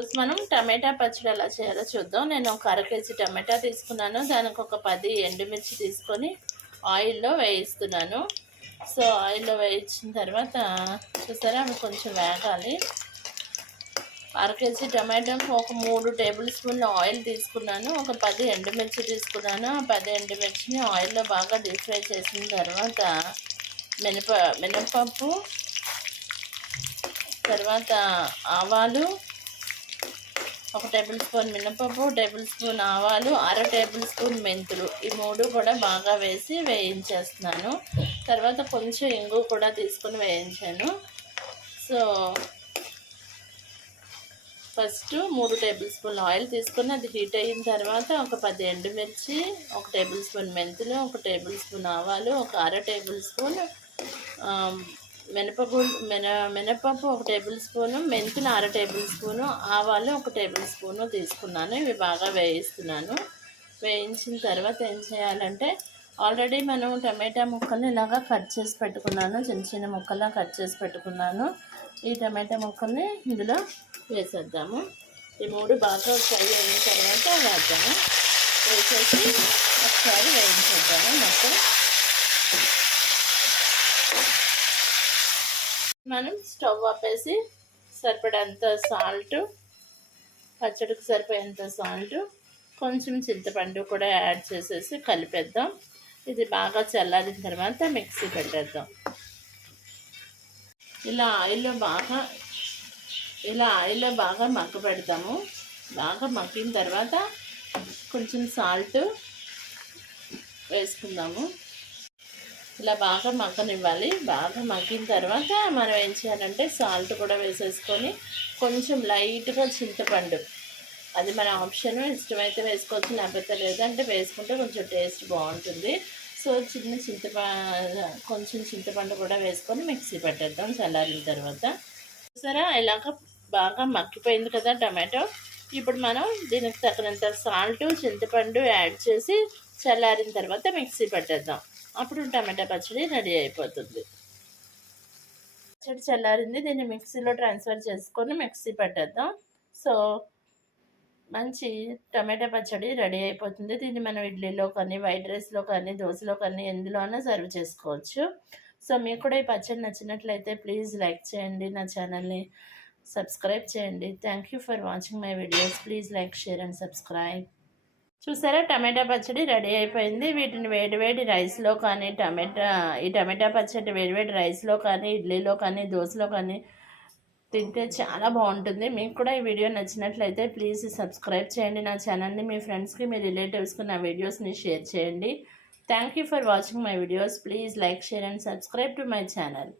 First మనం టమాటా పచ్చడి ఎలా చేయాలో చూద్దాం. నేను ఒక అర కేజీ టమాటా తీసుకున్నాను. దానికి ఒక పది ఎండుమిర్చి తీసుకొని ఆయిల్లో వేయిస్తున్నాను. సో ఆయిల్లో వేయించిన తర్వాత చూసారా అవి కొంచెం వేగాలి. అర కేజీ టమాటాకు ఒక మూడు టేబుల్ స్పూన్ల ఆయిల్ తీసుకున్నాను. ఒక పది ఎండుమిర్చి తీసుకున్నాను. ఆ పది ఎండుమిర్చిని ఆయిల్లో బాగా డీప్ ఫ్రై చేసిన తర్వాత మినప మినపప్పు తర్వాత ఆవాలు ఒక టేబుల్ స్పూన్ మినపప్పు టేబుల్ స్పూన్ ఆవాలు అర టేబుల్ స్పూన్ మెంతులు. ఈ మూడు కూడా బాగా వేసి వేయించేస్తున్నాను. తర్వాత కొంచెం ఇంగు కూడా తీసుకొని వేయించాను. సో ఫస్ట్ మూడు టేబుల్ స్పూన్ ఆయిల్ తీసుకొని అది హీట్ అయిన తర్వాత ఒక పది ఎండుమిర్చి ఒక టేబుల్ స్పూన్ మెంతులు ఒక టేబుల్ స్పూన్ ఆవాలు ఒక అర టేబుల్ స్పూన్ మినపగు మిన మినపప్పు ఒక టేబుల్ స్పూను మెంతులు అర టేబుల్ స్పూను ఆవాలు ఒక టేబుల్ స్పూను తీసుకున్నాను. ఇవి బాగా వేయిస్తున్నాను. వేయించిన తర్వాత ఏం చేయాలంటే ఆల్రెడీ మనం టమాటా ముక్కలు ఇలాగా కట్ చేసి పెట్టుకున్నాను. చిన్న చిన్న ముక్కలా కట్ చేసి పెట్టుకున్నాను. ఈ టమాటా ముక్కల్ని ఇందులో వేసేద్దాము. ఈ మూడు బాగా ఫ్రై అయిన తర్వాత వేద్దాము. వేసేసి ఒకసారి వేయించేద్దాము మొత్తం. మనం స్టవ్ ఆపేసి సరిపడేంత సాల్ట్ పచ్చడికి సరిపోయేంత సాల్ట్ కొంచెం చింతపండు కూడా యాడ్ చేసేసి కలిపేద్దాం. ఇది బాగా చల్లారిన తర్వాత మిక్సీ పెట్టేద్దాం. ఇలా ఆయిల్లో బాగా ఇలా ఆయిల్లో బాగా మగ్గ పెడతాము బాగా మగ్గిన తర్వాత కొంచెం సాల్ట్ వేసుకుందాము. ఇలా బాగా మగ్గనివ్వాలి. బాగా మగ్గిన తర్వాత మనం ఏం చేయాలంటే సాల్ట్ కూడా వేసేసుకొని కొంచెం లైట్గా చింతపండు. అది మన ఆప్షన్. ఇష్టమైతే వేసుకోవచ్చు లేకపోతే లేదంటే వేసుకుంటే కొంచెం టేస్ట్ బాగుంటుంది. సో చిన్న చింతప కొంచెం చింతపండు కూడా వేసుకొని మిక్సీ పెట్టేద్దాం చల్లారిన తర్వాత. సరే ఇలాగ బాగా మగ్గిపోయింది కదా టమాటో. ఇప్పుడు మనం దీనికి తగినంత సాల్ట్ చింతపండు యాడ్ చేసి చల్లారిన తర్వాత మిక్సీ పెట్టేద్దాం. అప్పుడు టమాటా పచ్చడి రెడీ అయిపోతుంది. పచ్చడి చల్లారింది దీన్ని మిక్సీలో ట్రాన్స్ఫర్ చేసుకొని మిక్సీ పెట్టేద్దాం. సో మంచి టమాటా పచ్చడి రెడీ అయిపోతుంది. దీన్ని మనం ఇడ్లీలో కానీ వైట్ రైస్లో కానీ దోశలో కానీ ఎందులో అయినా సర్వ్ చేసుకోవచ్చు. సో మీకు కూడా ఈ పచ్చడి నచ్చినట్లయితే ప్లీజ్ లైక్ చేయండి నా ఛానల్ని సబ్స్క్రైబ్ చేయండి. Thank you for watching my videos. Please like share and subscribe. చూసారా? టమాటా పచ్చడి రెడీ అయిపోయింది. వీటిని వేడివేడి రైస్లో కానీ టమాటా ఈ టమాటా పచ్చడి వేడివేడి రైస్లో కానీ ఇడ్లీలో కానీ దోశలో కానీ తింటే చాలా బాగుంటుంది. మీకు కూడా ఈ వీడియో నచ్చినట్లయితే ప్లీజ్ సబ్స్క్రైబ్ చేయండి నా ఛానల్ని. మీ ఫ్రెండ్స్కి మీ రిలేటివ్స్కి నా వీడియోస్ని షేర్ చేయండి. Thank you for watching my videos. Please like share and subscribe to my channel.